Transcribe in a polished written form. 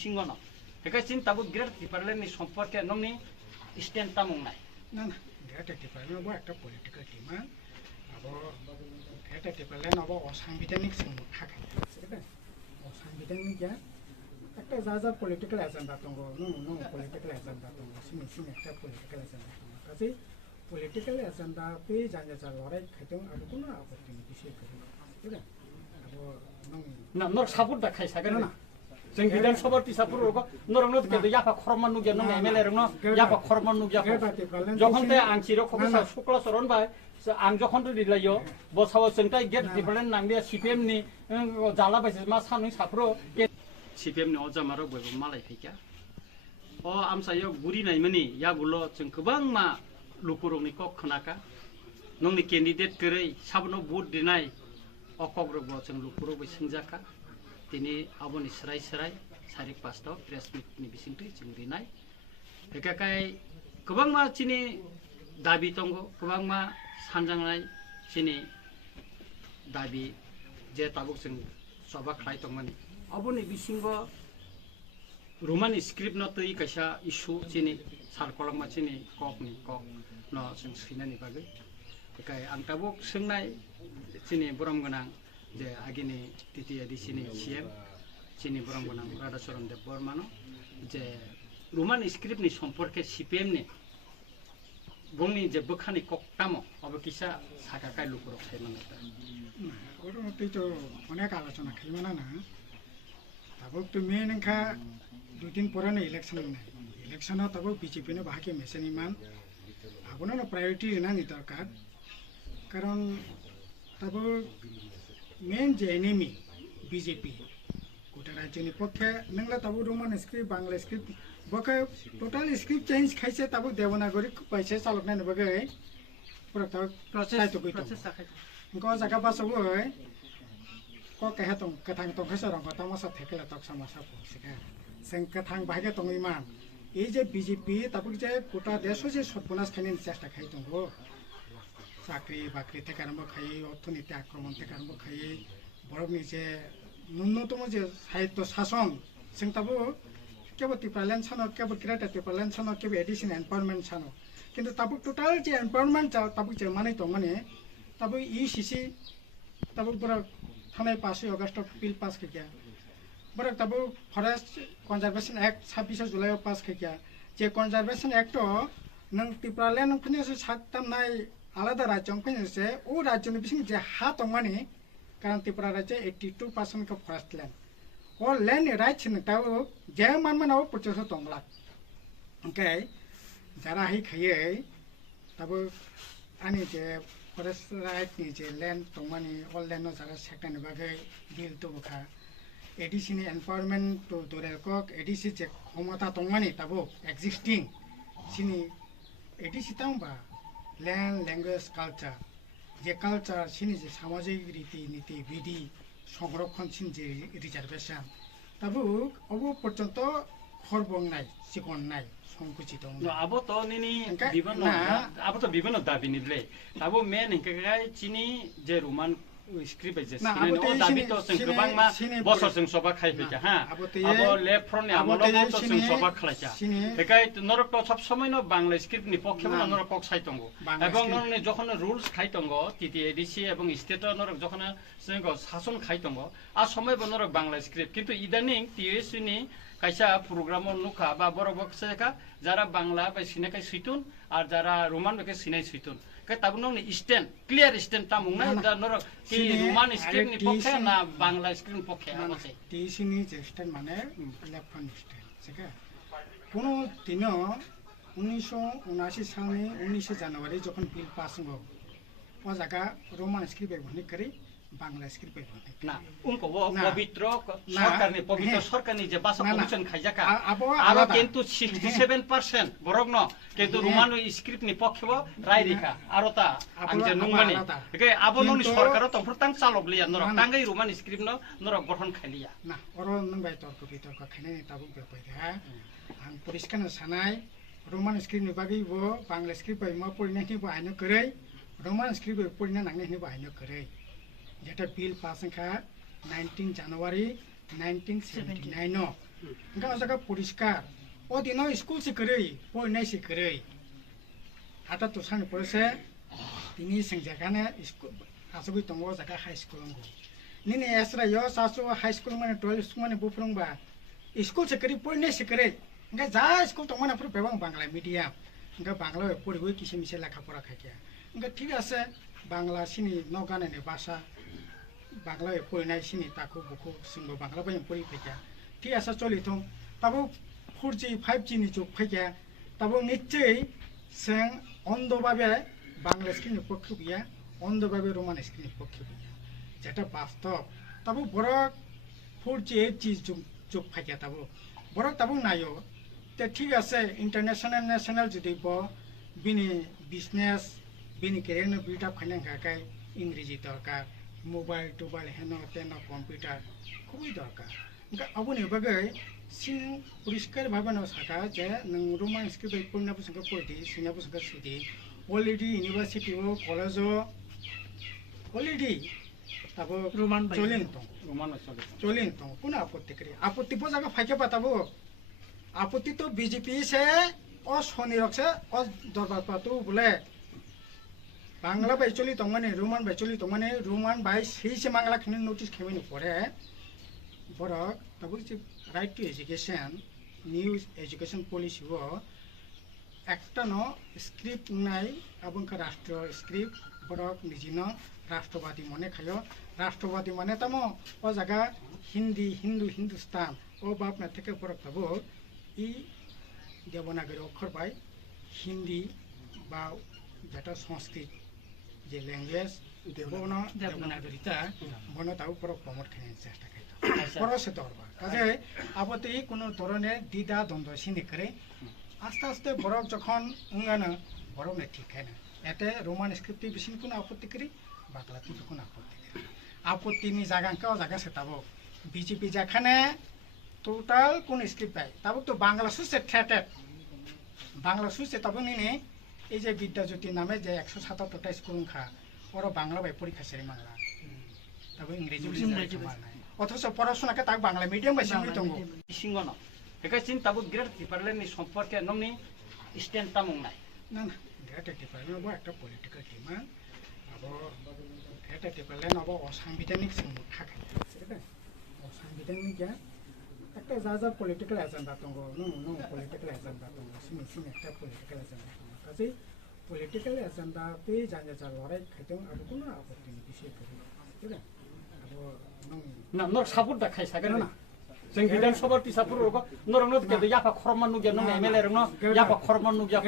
Singono. Hekacin tabu great Tiparlen is সম্পর্কে নংনি stand তামুং নাই না না গ্রেট টিপারলেন হবো একটা পলিটিক্যাল ডিমান্ড আবো গ্রেট টিপারলেন হবো অসাংবিধানিক থাকে অসাংবিধানিক একটা যা যা পলিটিক্যাল এজেন্ডা দङ নো পলিটিক্যাল এজেন্ডা দङ সিমি একটা পলিটিক্যাল এজেন্ডা দङ কাজে পলিটিক্যাল এজেন্ডা पे जाने जा लड़ाई खाइदों आरो कोनो आपत्तिनि बिषय गैया आबो ना नर सापुर दा खाइ सागोन ना जों बिधान सभा टिसापुर नरनो के याफा खरमान नुगिया नंग एमएलए रनो याफा खरमान नुगिया যখন তে আং চির খবসা শুক্লা চরণ ভাই आं जखन रिलायो बसाव जोंथाय गेट डिफारेन्ट नांगले सीपीएम नि जाला बायसे मा सानै साफ्रो सीपीएम नि अजामारो बयबो मालाय फैका अ आमसायो गुरि नायमनि याबुलो जों गोबां मा लुकुरंनि क खोनाका नंनि कैंडिडेट गरै साबनो भोट दिनाय अकग्रबो जों लुकुरो बैसंजाका दिनै आबनि सराय सारि पास्टाव प्रेस मिट नि बिसिंथि जों दिनाय एकाकाय गोबां मा चिनि दाबि दंगो गोबां मा सानजांनाय चिनि दाबि जे ताबुक जों सभा खालाय दंमानि अबनि बिसिंबो रोमान स्क्रिप्ट न तै कैसा इशू चिनि सारकलमा चिनि ककनि कक न जों सैनानि बागै एकाय आं ताबुक सोंनाय चिनि बरम गोनां जे आगिनि टिटिआदिसिनि सीएम चिनि बरम गोनां राधाचरण देव बर्मानो जे रोमान स्क्रिप्टनि सम्पर्के सीपीएम नि बुंनि जे बोखानि कक्टामो अब किसा साकाकाय लुकुरो खायमानता ओरो तो अनेक आलोचना खायमाना ना तब तो मेन नखा 2 दिन पुराने इलेक्शन नाय इलेक्शन तब बीजेपी ने बाकी मेसेनि मान आबोनो ना प्रायोरिटी ना नि दरकार कारण तब मेन जे एनिमी बीजेपी गोटा राज्यनि पक्षे नंगला तब रोमान स्क्रिप्ट बांग्ला स्क्रिप्ट बके टोटल स्क्रिप्ट चेंज खाइसे तब देवनागरी पैसे चालकनाय नबगे पुरा त प्रोसेस तो गइतो को जगह बासबो को कहे तो कथां तो खैसा रंग तमासा थेकेला तक समस्या पसिका जों कथां बाहागे तंगैमान ए जे बीजेपी तब जे गोटा देश जे सतपनास खायनि चेष्टा खाइ दंगो चाकरी बाकरी थे आरम्भ खाइ अर्थनीति आक्रमण थे आरम्भ खाइ बरफनि जे न्यूनतम जे साहित्य शासन जों तब केवल टिपारलेण्ड सानो केवल ग्रेट टिपारलेण्ड सानो केवल एडिशन एम्पावरमेंट सानो किंतु तब टोटल जे एम्पावरमेंट तब जे माने तो माने तब ईसीसी तब बरा थानाय 5 अगस्त बिल पास किया बरा तब फरेस्ट कन्जर्वेशन एक्ट 26 जुलाई पास किया जे कन्जर्वेशन एक्ट नों टिपारलेण्ड फने से सातमनाय आलादा राज्य फने से ओ राज्यनि बिसिं जे हा तो माने कारण त्रिपुरा राज्य 82% का फरेस्ट लैंड और लैंड राइट्स नताव जे मानमानाव प्रचेस तंगला ओके जरा ही खाये तब आनी जे फरेस्ट राइट नि जे लैंड तंगमानि ऑल लैंड जरा सेक्टन बागे बिल तो बखा एडिशन एनवायरनमेंट तो दोरेलक एडिसी जे क्षमता तंगमानि तब एक्जिस्टिंग सिनि एडिसी तांबा लैंड लैंग्वेज कल्चर जे कल्चर सिनि जे सामाजिक रीति नीति विधि संरक्षण सिन जे रिजर्वेशन तब अब पर्यंत खरबंनाय सिकननाय संकुचित अब तो निनी विभिन्न दाबी निले तब मेन हिंकाय चिनी जे रोमान स्क्रिप्ट जे सिने ओ दाबी तो जों गोबां मा बसर जों सभा खायफैका हा अब लेफ्ट फ्रन्ट नि आमलो तो जों सभा खालायका हिकाय नरक तो सब समय न बांग्ला स्क्रिप्ट नि पक्षे न नरक पक्ष साइतंगो এবং नरने जखन रुल्स खायतंगो टीटीएडीसी এবং स्टेट नरक जखन जों शासन खायतंगो आ समय ब नरक बांग्ला स्क्रिप्ट किंतु इदानिं टीएससी नि কাইসা প্রোগ্রাম নুখা বা বড় বক্সেকা যারা বাংলা বা সিনেকাই সৈতুন আর যারা রোমান বেকে সিনাই সৈতুন কে তাবুন স্ট্যান্ড ক্লিয়ার স্ট্যান্ড তামুং না নর কি রোমান স্ক্রিপ্ট নি পক্ষে না বাংলা স্ক্রিপ্ট পক্ষে আছে টিএসসি নি যে স্ট্যান্ড মানে লেফট ফ্রন্ট স্ট্যান্ড সেকা কোন দিন 1979 সালে 19 জানুয়ারি যখন বিল পাস হলো ও জায়গা রোমান স্ক্রিপ্ট বনে করে बांग्ला स्क्रिप्ट ना उनको वो पवित्र सरकारनि जे भाषा कमिशन खाइजाका आरो किन्तु 67% बरगन किन्तु रोमान स्क्रिप्ट नि पक्षबो रायरिखा आरो ता आं जे नुंगानि के आबोननि सरकार तंफरतां चालकलिया नर तांगै रोमान स्क्रिप्ट नर गठन खालिया ना अरो नंबाय तर्क बितर्क खायनाय ताबुक बेपायदा आं परिस्कार सानाय रोमान स्क्रिप्ट नि बागैबो बांग्ला स्क्रिप्ट बाय मा परिनायनि बाहायनो करै रोमान स्क्रिप्ट परिना नांनायनि बाहायनो करै जेटा बिल पास 19 जनवरी 1979 Enggak jaga poriskar. Oh dino school si kerei, poinai si kerei. Ada tulisan polisi, ini senjakane school, asal tunggu jaga high school nggo. Nini esra yo sasu high school mana 12 school mana bufrung ba. School si kerei, poinai si kerei. Enggak jah school tunggu mana pun bewang Bangla medium. Enggak Bangla puri gue kisi misi lekha pora kaya. Enggak tidak se Bangla sini nogane ne bahasa. Bangla poinai sini taku buku sumber Bangla banyak puri kaya. Tidak se coli tung, tabu 4G, 5G ni juk kaya. Tabu niche seng অন্ধভাবে বাংলা স্ক্রিনে পক্ষে বিয়া অন্ধভাবে Roman স্ক্রিনে পক্ষে বিয়া যেটা বাস্তব তাবো বড় 4G 8G যুগ ফাইয়া তাবো বড় তাবো নাইও তে ঠিক আছে ইন্টারন্যাশনাল ন্যাশনাল যদি ব বিনি বিজনেস বিনি কেরিয়ার বিল্ড আপ খানে গাকাই ইংরেজি দরকার মোবাইল টোবাইল হেন তেন কম্পিউটার খুবই দরকার আবুনি বাগে সিং পরিষ্কার ভাবে না থাকা যে নং রোমান স্ক্রিপ্ট পড়না বসঙ্গ পড়তি সিনা বসঙ্গ সিটি অলরেডি ইউনিভার্সিটি ও কলেজ অলরেডি তাবো রোমান চলিন তো চলিন তো কোন আপত্তি করে আপত্তি পো জায়গা ফাইকে পাতাবো আপত্তি তো বিজেপি সে ও শনি রকছে ও দরবার পাতো বলে বাংলা বাই চলি তো মানে রোমান বাই চলি তো মানে রোমান বাই সেই সে বাংলা খিনি নোটিস খেমিনি পড়ে বড় তাবো right to education, new education policy wo একটা ন স্ক্রিপ্ট নাই এবং রাষ্ট্র স্ক্রিপ্ট বড়ক নিজিনো রাষ্ট্রবাদী মনে খায় রাষ্ট্রবাদী মানে তামো ও জায়গা হিন্দি হিন্দু হিন্দুস্তান ও বাপনা থেকে বড়ক তাবো ই দেবনাগরী অক্ষর বাই হিন্দি বা যেটা সংস্কৃত যে ল্যাঙ্গুয়েজ দেবনাগরীটা মনে তাও বড়ক প্রমোট খাই চেষ্টা খাই পরশে দরবার কাজে আপত্তি কোনো ধরনের দ্বিধা দ্বন্দ্ব সিনি করে আস্তে আস্তে বরফ যখন উঙ্গানো বরফ নে ঠিক হয় না এতে রোমান স্ক্রিপ্ট বেশি কোনো আপত্তি করি বাংলাতে কোনো আপত্তি করি আপত্তিনি জায়গাকেও জায়গা সেটাবো বিজেপি যেখানে টোটাল কোন স্ক্রিপ্ট পায় তাবো তো বাংলা সুসে থ্রেটেড বাংলা সুসে তবে নিনে এই যে বিদ্যাজ্যোতি নামে যে 177টা স্কুল খা ওরা বাংলা বাই পরীক্ষা সেরে বাংলা তবে ইংরেজি অথচ পড়াশোনাকে তাক বাংলা মিডিয়াম বাই সিংহ দङ সিংহন হেকাসিন তাবো গ্রেড ডিপার্টমেন্টনি সম্পর্কে নংনি স্ট্যান্ড তামং নাই না না গ্রেড ডিপার্টমেন্ট একটা পলিটিক্যাল ডিমান্ড আবো গ্রেড ডিপার্টমেন্ট আবো অসাংবিধানিক সিংহ থাকে অসাংবিধানিক একটা যা যা পলিটিক্যাল এজেন্ডা দङ নো পলিটিক্যাল এজেন্ডা দङ সিং একটা পলিটিক্যাল এজেন্ডা দङ কাজে পলিটিক্যাল এজেন্ডা पे जाने जा लड़ाई खाइदों आरो कोनो आपत्तिनि विषय करि ठीक है ना नर सापुर दा खाइ सागेन ना जों बिधान सभा टिसापुर नरनो के याफा खरमान नुगिया नङ एमएलए रङ याफा खरमान नुगिया